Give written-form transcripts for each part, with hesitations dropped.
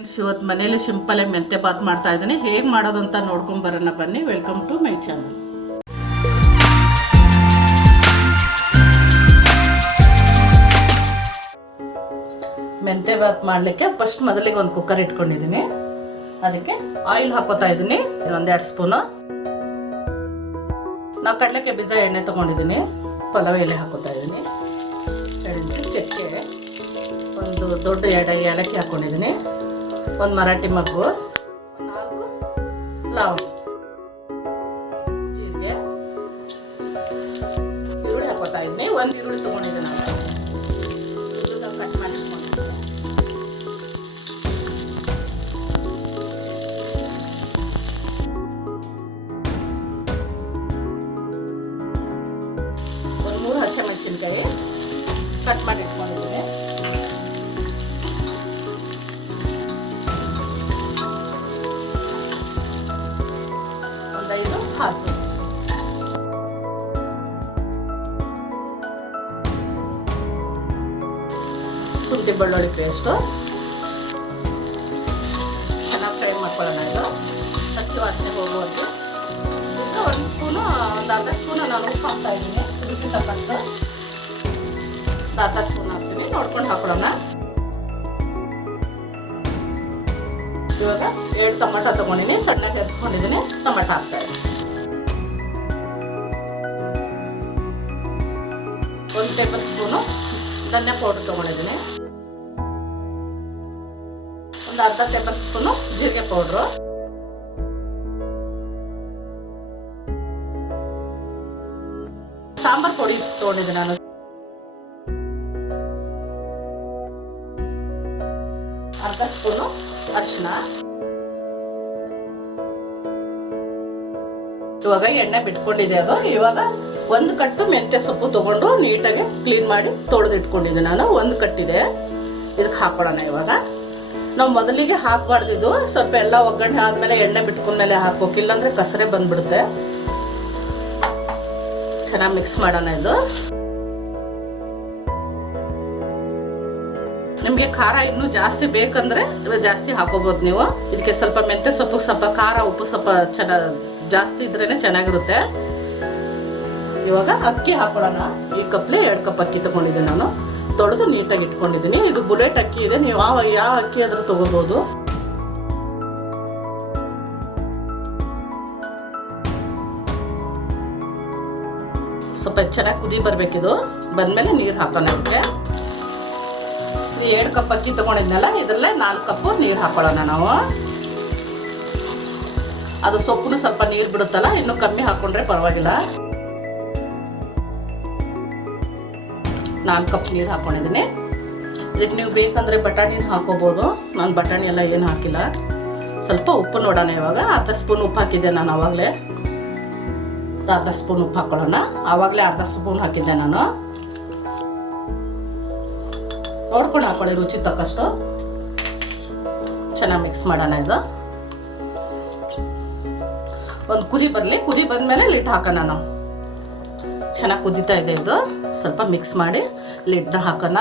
ಇವತ್ತು ಮನೇಲಿ ಸಿಂಪಲ್ ಮೆಂತೆ ಬಾತ್ ಮಾಡ್ತಾ ಇದ್ದೀನಿ. ಹೇಗೆ ಮಾಡೋದು ಅಂತ ನೋಡ್ಕೊಂಡು ಬರೋಣ ಬನ್ನಿ. Welcome to my channel. ಮೆಂತೆ ಬಾತ್ ಮಾಡಲಿಕ್ಕೆ ಫಸ್ಟ್ ಮೊದಲಿಗೆ ಒಂದು ಕುಕ್ಕರ್ ಇಟ್ಕೊಂಡಿದ್ದೀನಿ. ಅದಕ್ಕೆ ಆಯಿಲ್ ಹಾಕೋತಾ ಇದ್ದೀನಿ, 1-2 ಸ್ಪೂನು. ನಾವು ಕಡಲೆಕಾಯಿ ಬೀಜ ಎಣ್ಣೆ ತೊಗೊಂಡಿದ್ದೀನಿ. ಪಲಾವ್ ಎಲೆ ಹಾಕೋತಾ ಇದ್ದೀನಿ, 2 ಚಕ್ಕೆ, ಒಂದು ದೊಡ್ಡ 2 ಏಲಕ್ಕಿ ಹಾಕ್ಕೊಂಡಿದ್ದೀನಿ, 1 ಮರಾಠಿ ಮಗ್ಗು, 4 ಲವಂಗ, ಜೀರಿಗೆ, ಈರುಳ್ಳಿ ಹಾಕೋತಾ ಇದ್ದೀನಿ. 1 ಈರುಳ್ಳಿ ತೊಗೊಂಡಿದ್ದೀನಿ ನಾನು, ಕಟ್ ಮಾಡಿ ಇಟ್ಕೊಂಡಿದ್ದೀನಿ. ಒಂದು 3 ಹಸಿಮೆಣಸಿನ್ಕಾಯಿ ಕಟ್ ಮಾಡಿ ಇಟ್ಕೊಂಡಿದ್ದೀನಿ. ಕಾಜು, ಶುಂಠಿ ಬೆಳ್ಳುಳ್ಳಿ ಪೇಸ್ಟು ಚೆನ್ನಾಗಿ ಫ್ರೈ ಮಾಡ್ಕೊಳ್ಳೋಣ. ಇದು ಅಕ್ಕಿ ವಾಸನೆ ಹೋಗುವಂತೆ. ಇದಕ್ಕೆ 1 ಸ್ಪೂನು, ಒಂದು ಅರ್ಧ ಸ್ಪೂನು ನಾನು ಉಪ್ಪು ಹಾಕ್ತಾ ಇದ್ದೀನಿ. ರುಚಿ ತಕ್ಕಂತೆ ಅರ್ಧ ಸ್ಪೂನ್ ಹಾಕ್ತೀನಿ, ನೋಡ್ಕೊಂಡು ಹಾಕೊಳ್ಳೋಣ. ಇವಾಗ 2 ಟೊಮೆಟೊ ತೊಗೊಂಡಿದ್ದೀನಿ, ಸಣ್ಣಗೆ ಹೆಚ್ಕೊಂಡಿದ್ದೀನಿ. ಟೊಮೆಟೊ ಹಾಕ್ತಾ ಇದ್ದೀನಿ. 1 ಟೇಬಲ್ ಸ್ಪೂನು ಧನಿಯಾ ಪೌಡರ್ ತೊಗೊಂಡಿದ್ದೀನಿ. ಒಂದು ಅರ್ಧ ಟೇಬಲ್ ಸ್ಪೂನು ಜೀರಿಗೆ ಪೌಡ್ರು, ಸಾಂಬಾರ್ ಪುಡಿ ತೊಗೊಂಡಿದ್ದೀನಿ ನಾನು, ಅರ್ಧ ಸ್ಪೂನು ಅರಿಶಿನ. ಇವಾಗ ಎಣ್ಣೆ ಬಿಟ್ಕೊಂಡಿದೆ ಅದು. ಇವಾಗ 1 ಕಟ್ಟು ಮೆಂತ್ಯ ಸೊಪ್ಪು ತೊಗೊಂಡು ನೀಟಾಗಿ ಕ್ಲೀನ್ ಮಾಡಿ ತೊಳೆದು ಇಟ್ಕೊಂಡಿದ್ದೆ ನಾನು. 1 ಕಟ್ಟಿದೆ, ಇದಕ್ಕೆ ಹಾಕೊಳ್ಳೋಣ. ಇವಾಗ ನಾವು ಮೊದಲಿಗೆ ಹಾಕಬಾರ್ದಿದ್ದು, ಸ್ವಲ್ಪ ಎಲ್ಲ ಒಗ್ಗರಣೆ ಆದಮೇಲೆ ಎಣ್ಣೆ ಬಿಟ್ಕೊಂಡ್ಮೇಲೆ ಹಾಕ್ಬೇಕು, ಇಲ್ಲಾಂದರೆ ಕಸರೆ ಬಂದ್ಬಿಡುತ್ತೆ. ಚೆನ್ನಾಗಿ ಮಿಕ್ಸ್ ಮಾಡೋಣ. ಇದು ನಿಮಗೆ ಖಾರ ಇನ್ನೂ ಜಾಸ್ತಿ ಬೇಕಂದರೆ ಜಾಸ್ತಿ ಹಾಕೋಬೋದು ನೀವು. ಇದಕ್ಕೆ ಸ್ವಲ್ಪ ಮೆಂತ್ಯ ಸೊಪ್ಪು ಸ್ವಲ್ಪ ಖಾರ ಉಪ್ಪು ಸ್ವಲ್ಪ ಜಾಸ್ತಿ ಇದ್ರೇ ಚೆನ್ನಾಗಿರುತ್ತೆ. ಇವಾಗ ಅಕ್ಕಿ ಹಾಕೊಳ್ಳೋಣ. ಈ ಕಪ್ಲೆ 2 ಕಪ್ ಅಕ್ಕಿ ತೊಗೊಂಡಿದ್ದೀನಿ ನಾನು, ತೊಳೆದು ನೀಟಾಗಿ ಇಟ್ಕೊಂಡಿದ್ದೀನಿ. ಇದು ಬುಲೆಟ್ ಅಕ್ಕಿ ಇದೆ, ನೀವು ಯಾವ ಅಕ್ಕಿ ಆದರೂ ತೊಗೋಬೋದು. ಸ್ವಲ್ಪ ಚೆನ್ನಾಗಿ ಕುದಿ ಬರಬೇಕಿದು. ಬಂದಮೇಲೆ ನೀರು ಹಾಕೋಣ. ಅದಕ್ಕೆ 2 ಕಪ್ ಅಕ್ಕಿ ತೊಗೊಂಡಿದ್ನಲ್ಲ, ಇದರಲ್ಲೇ 4 ಕಪ್ಪು ನೀರು ಹಾಕೊಳ್ಳೋಣ ನಾವು. ಅದು ಸೊಪ್ಪು ಸ್ವಲ್ಪ ನೀರು ಬಿಡುತ್ತಲ್ಲ, ಇನ್ನೂ ಕಮ್ಮಿ ಹಾಕ್ಕೊಂಡ್ರೆ ಪರವಾಗಿಲ್ಲ. 4 ಕಪ್ ನೀರು ಹಾಕ್ಕೊಂಡಿದ್ದೀನಿ. ಇದಕ್ಕೆ ನೀವು ಬೇಕಂದರೆ ಬಟಾಣಿ ಹಾಕೋಬೋದು. ನಾನು ಬಟಾಣಿ ಎಲ್ಲ ಏನು ಹಾಕಿಲ್ಲ. ಸ್ವಲ್ಪ ಉಪ್ಪು ನೋಡೋಣ. ಇವಾಗ ಅರ್ಧ ಸ್ಪೂನ್ ಉಪ್ಪು ಹಾಕಿದ್ದೆ ನಾನು ಆವಾಗಲೇ. ಅರ್ಧ ಸ್ಪೂನ್ ಉಪ್ಪು ಹಾಕೊಳ್ಳೋಣ. ಆವಾಗಲೇ ಅರ್ಧ ಸ್ಪೂನ್ ಹಾಕಿದ್ದೆ ನಾನು. ನೋಡ್ಕೊಂಡು ಹಾಕೊಳ್ಳಿ ರುಚಿ ತಕ್ಕಷ್ಟು. ಚೆನ್ನಾಗಿ ಮಿಕ್ಸ್ ಮಾಡೋಣ. ಇದು ಒಂದು ಕುದಿ ಬರಲಿ. ಕುದಿ ಬಂದಮೇಲೆ ಲಿಡ್ ಹಾಕೋಣ ನಾವು. ಚೆನ್ನಾಗಿ ಕುದೀತಾ ಇದೆ ಇದು. ಸ್ವಲ್ಪ ಮಿಕ್ಸ್ ಮಾಡಿ ಲಿಡ್ನ ಹಾಕೋಣ.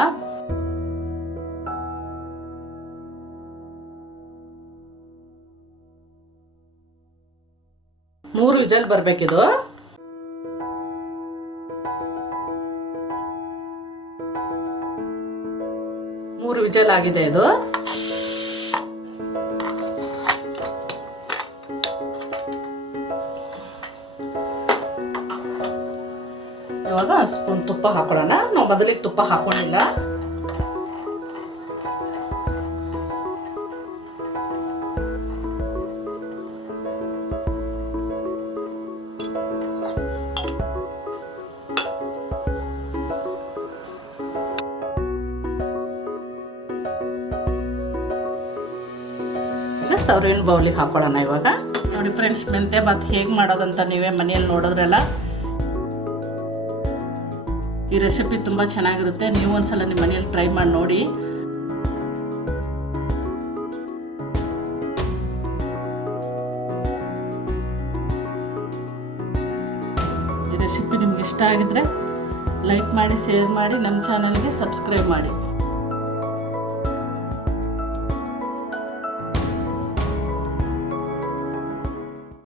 ಮೂರು ವಿಜಲ್ ಬರಬೇಕಿದು. ಮೂರು ವಿಜಲ್ ಆಗಿದೆ ಇದು. ಇವಾಗ ಸ್ಪೂನ್ ತುಪ್ಪ ಹಾಕೊಳ್ಳೋಣ. ನಾವು ಮೊದಲಿಗೆ ತುಪ್ಪ ಹಾಕೊಂಡಿಲ್ಲ. ಸರ್ವಿಂಗ್ ಬೌಲಿಗೆ ಹಾಕೊಳ್ಳೋಣ. ಇವಾಗ ನೋಡಿ ಫ್ರೆಂಡ್ಸ್, ಮೆಂತೆ ಬಾತ್ ಹೇಗೆ ಮಾಡೋದಂತ ನೀವೇ ಮನೆಯಲ್ಲಿ ನೋಡಿದ್ರಲ್ಲ. ಈ ರೆಸಿಪಿ ತುಂಬ ಚೆನ್ನಾಗಿರುತ್ತೆ. ನೀವು ಒಂದ್ಸಲ ನಿಮ್ಮ ಮನೆಯಲ್ಲಿ ಟ್ರೈ ಮಾಡಿ ನೋಡಿ. ಈ ರೆಸಿಪಿ ನಿಮ್ಗೆ ಇಷ್ಟ ಆಗಿದ್ರೆ ಲೈಕ್ ಮಾಡಿ, ಶೇರ್ ಮಾಡಿ, ನಮ್ಮ ಚಾನಲ್ಗೆ ಸಬ್ಸ್ಕ್ರೈಬ್ ಮಾಡಿ.